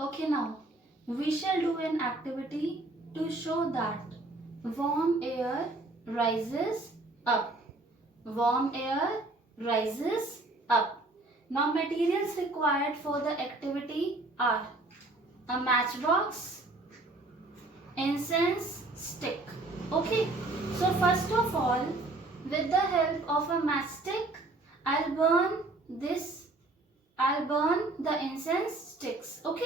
Okay, now we shall do an activity to show that warm air rises up. Warm air rises up. Now materials required for the activity are a matchbox, incense stick. Okay, so first of all, with the help of a matchstick, I'll burn the incense sticks. Okay.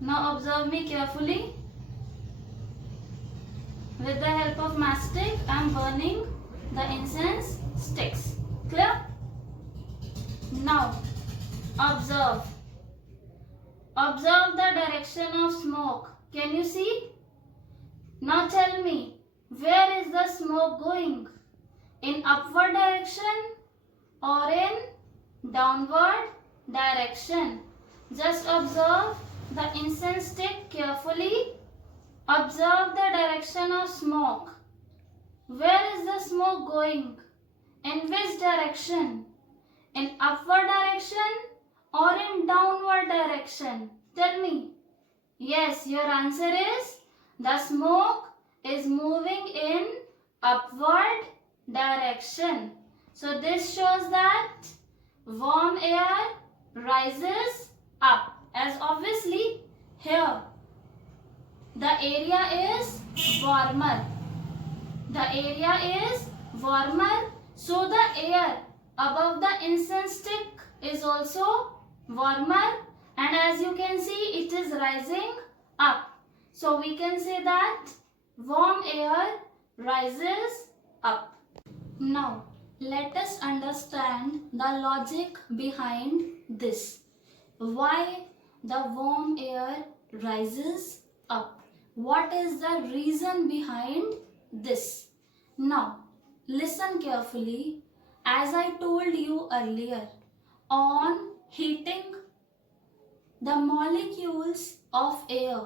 Now observe me carefully. With the help of matchstick, I am burning the incense sticks. Clear? Now observe. Observe the direction of smoke. Can you see? Now tell me, where is the smoke going? In upward direction or in downward direction? Just observe the incense stick carefully. Observe the direction of smoke. Where is the smoke going? In which direction? In upward direction or in downward direction? Tell me. Yes, your answer is the smoke is moving in upward direction. So this shows that warm air rises up. As obviously here the area is warmer. The area is warmer, so the air above the incense stick is also warmer, and as you can see it is rising up. So we can say that warm air rises up. Now let us understand the logic behind this. Why the warm air rises up? What is the reason behind this? Now listen carefully. As I told you earlier, on heating, the molecules of air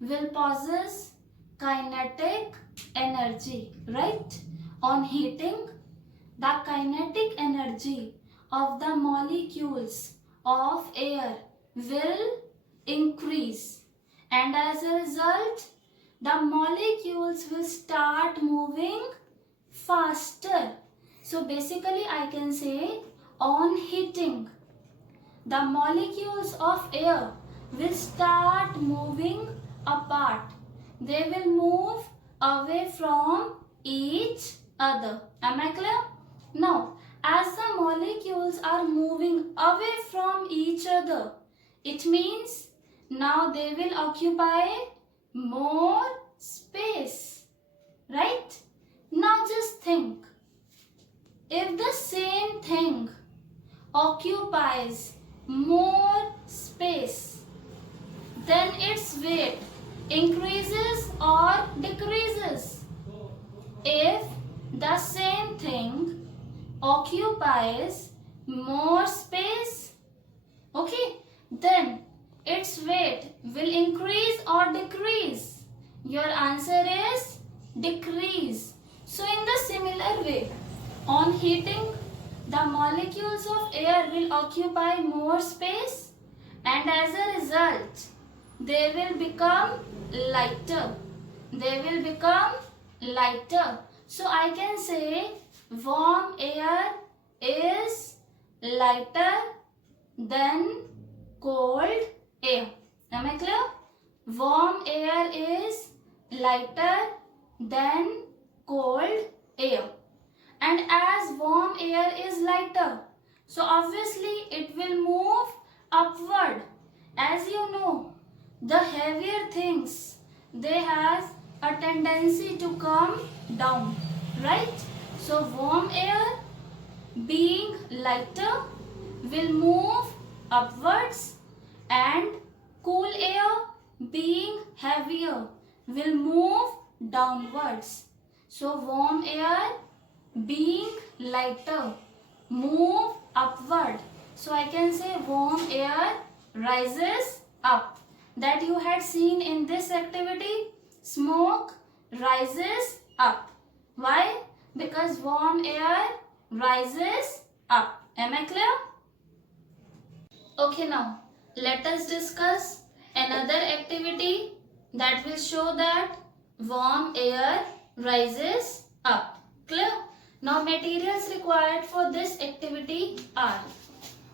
will possess kinetic energy, right? On heating, the kinetic energy of the molecules of air will increase, and as a result the molecules will start moving faster. So basically I can say, on heating, the molecules of air will start moving apart. They will move away from each other. Am I clear? Now, as the molecules are moving away from each other, it means now they will occupy more space. Right? Now just think. If the same thing occupies more space, then its weight increases or decreases. If the same thing occupies more space, okay, then its weight will increase or decrease. Your answer is decrease. So in the similar way, on heating, the molecules of air will occupy more space, and as a result they will become lighter. They will become lighter. So I can say warm air is lighter than cold air. Am I clear? Warm air is lighter than cold air. And as warm air is lighter, so obviously it will move upward. As you know, the heavier things, they have a tendency to come down, right? So warm air being lighter will move upwards, and cool air being heavier will move downwards. So warm air being lighter move upward. So I can say warm air rises up. That you had seen in this activity. smoke rises up. Why? Because warm air rises up. Am I clear? Okay, now let us discuss another activity that will show that warm air rises up. Clear? Now materials required for this activity are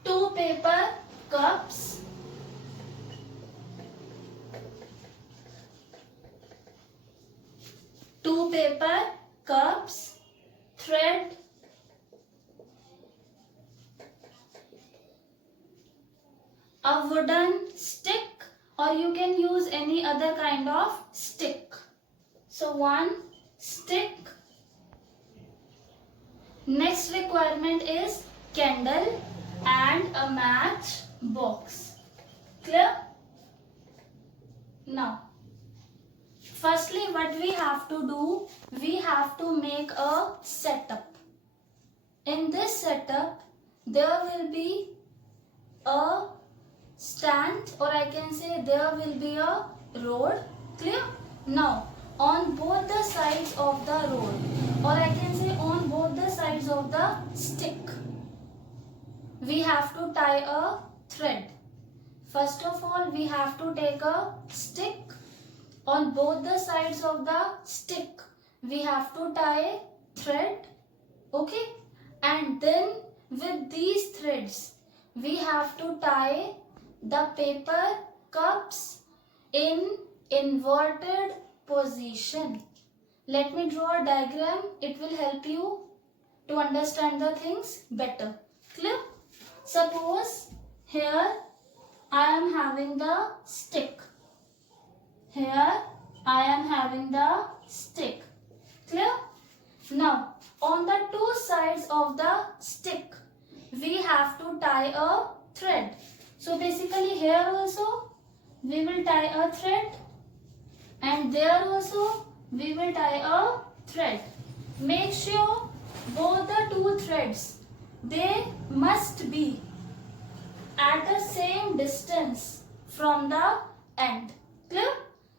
2 paper cups, 2 paper cups, thread, a wooden stick, or you can use any other kind of stick. So 1 stick. Next requirement is candle and a match box. Clear? Now, firstly what we have to do, we have to make a setup. In this setup, there will be a stand, or I can say there will be a rod. Clear? Now, on both the sides of the rod, or I can say on both the sides of the stick, we have to tie a thread. First of all, we have to take a stick. On both the sides of the stick, we have to tie thread. Okay? And then with these threads, we have to tie the paper cups in inverted position. Let me draw a diagram. It will help you to understand the things better. Clear? Suppose here I am having the stick. Here I am having the stick. Clear? Now, on the 2 sides of the stick, we have to tie a thread. So basically here also we will tie a thread, and there also we will tie a thread. Make sure both the 2 threads, they must be at the same distance from the end. Clear?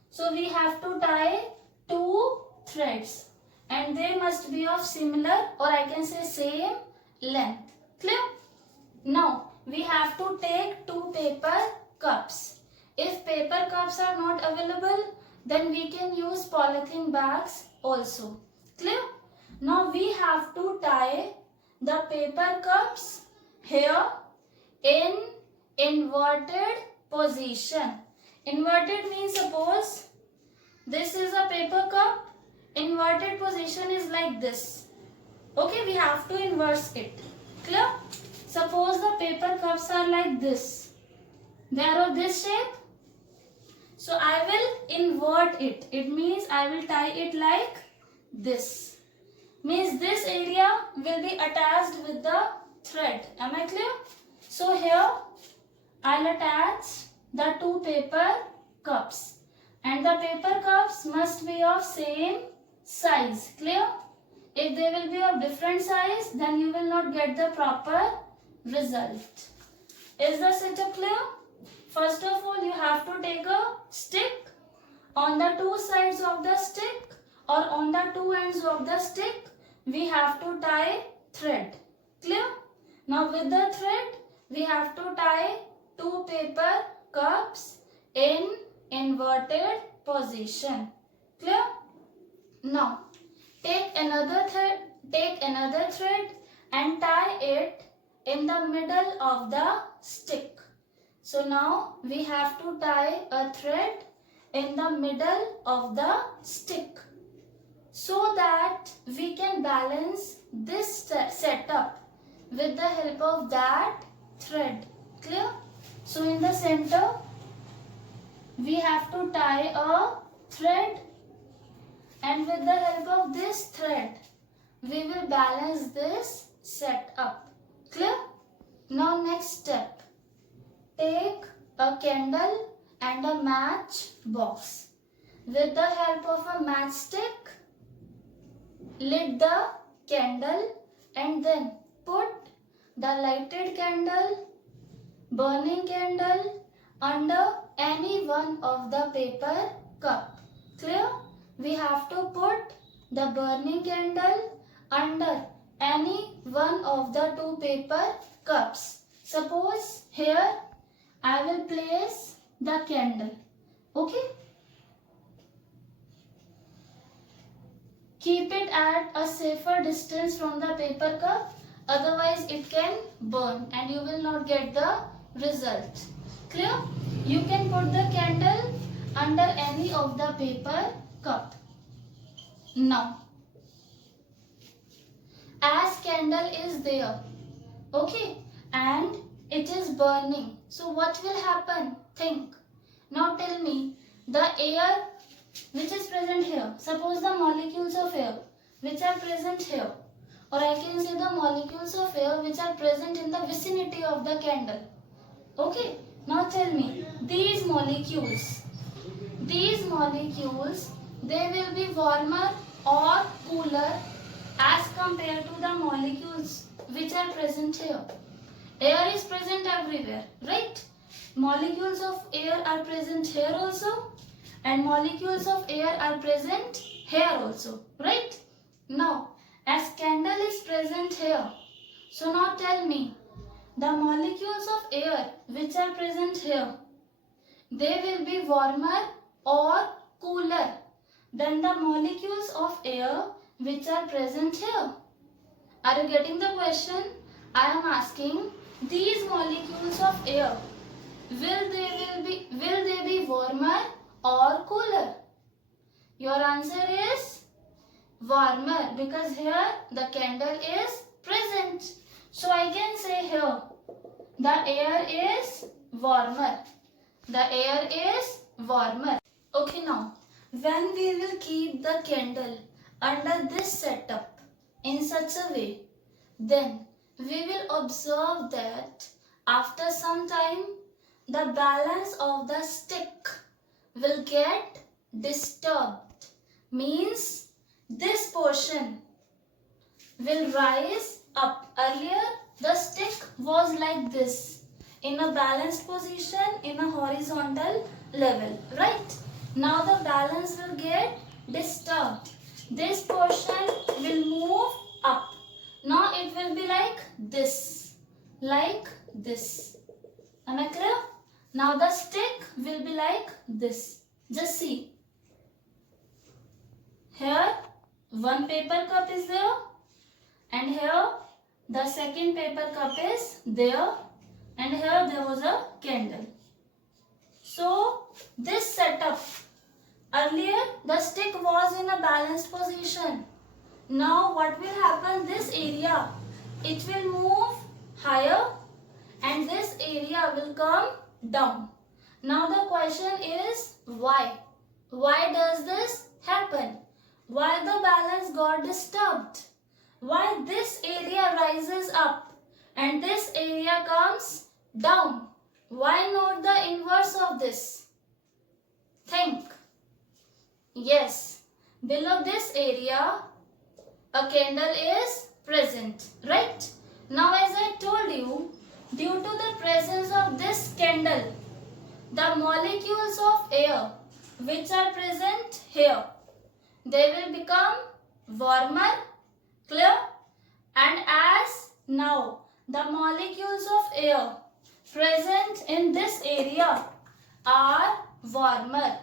So we have to tie 2 threads and they must be of similar, or I can say same length. Clear? Now we have to take 2 paper cups. If paper cups are not available, then we can use polythene bags also. Clear? Now we have to tie the paper cups here in inverted position. Inverted means, suppose this is a paper cup, inverted position is like this. Okay, we have to inverse it. Clear? Suppose the paper cups are like this. They are of this shape. So I will invert it. It means I will tie it like this. Means this area will be attached with the thread. Am I clear? So here I'll attach the 2 paper cups. And the paper cups must be of same size. Clear? If they will be of different size, then you will not get the proper result. Is the setup clear? First of all, you have to take a stick. On the 2 sides of the stick, or on the 2 ends of the stick, we have to tie thread. Clear? Now with the thread, we have to tie 2 paper cups in inverted position. Clear? Now take another thread and tie it in the middle of the stick. So now we have to tie a thread in the middle of the stick, so that we can balance this setup with the help of that thread. Clear? So in the center, we have to tie a thread, and with the help of this thread, we will balance this setup. Clear? Now next step. Take a candle and a match box. With the help of a matchstick, lit the candle and then put the lighted candle, burning candle under any one of the paper cup. Clear? we have to put the burning candle under any one of the two paper cups. Suppose here I will place the candle. Okay. Keep it at a safer distance from the paper cup, otherwise it can burn and you will not get the result. Clear? You can put the candle under any of the paper cup. Now, as candle is there, okay, and it is burning, so what will happen? Think. Now tell me, the air which is present here, suppose the molecules of air which are present here, or I can say the molecules of air which are present in the vicinity of the candle. Okay, now tell me, these molecules, they will be warmer or cooler as compared to the molecules which are present here. Air is present everywhere, right? Molecules of air are present here also, and molecules of air are present here also, right? Now, as candle is present here, so now tell me, the molecules of air which are present here, they will be warmer or cooler than the molecules of air which are present here. Are you getting the question? I am asking, these molecules of air, will they be warmer or cooler? Your answer is warmer, because here the candle is present. So I can say here, the air is warmer. The air is warmer. Okay, now, when we will keep the candle under this setup in such a way, then we will observe that after some time, the balance of the stick will get disturbed. Means this portion will rise up. Earlier the stick was like this, in a balanced position, in a horizontal level, right? Now the balance will get disturbed. This portion will move up. Now it will be like this. Like this. Am I clear? Now the stick will be like this. Just see. Here one paper cup is there, and here the second paper cup is there, and here there was a candle. So this setup, earlier the stick was in a balanced position. Now what will happen? This area, it will move higher and this area will come down. Now the question is why? Why does this happen? Why the balance got disturbed? Why this area rises up and this area comes down? Why not the inverse of this? Think. Yes, below this area a candle is present, right? Now as I told you, due to the presence of this candle, the molecules of air which are present here, they will become warmer, clear? And as now the molecules of air present in this area are warmer,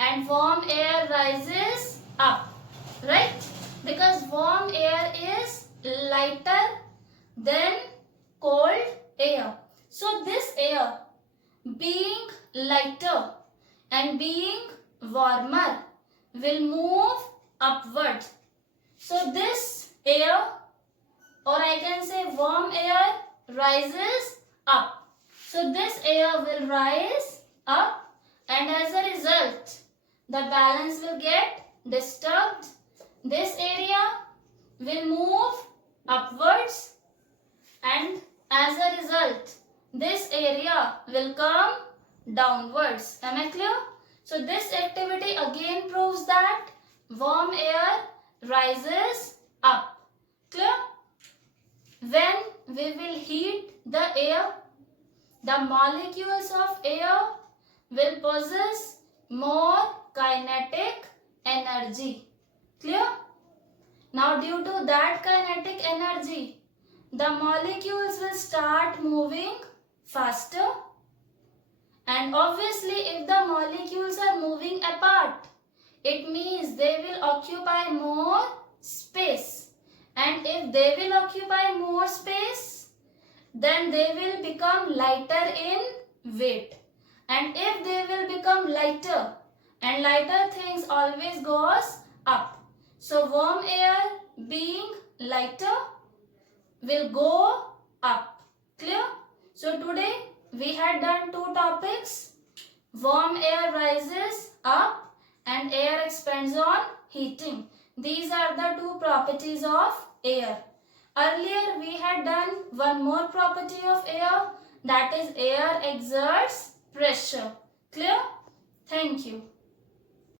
and warm air rises up, right? Because warm air is lighter than cold air. So this air, being lighter and being warmer, will move upward. So this air, or I can say warm air, rises up. So this air will rise up, and as a result, the balance will get disturbed. This area will move upwards, and as a result, this area will come downwards. Am I clear? So this activity again proves that warm air rises up. Clear? When we will heat the air, the molecules of air will possess more kinetic energy. Clear? Now due to that kinetic energy, the molecules will start moving faster, and obviously if the molecules are moving apart, it means they will occupy more space, and if they will occupy more space, then they will become lighter in weight, and if they will become lighter, and lighter things always goes up, so warm air being lighter will go up. Clear? So today we had done two topics. Warm air rises up and air expands on heating. These are the two properties of air. Earlier we had done one more property of air, that is air exerts pressure. Clear? Thank you.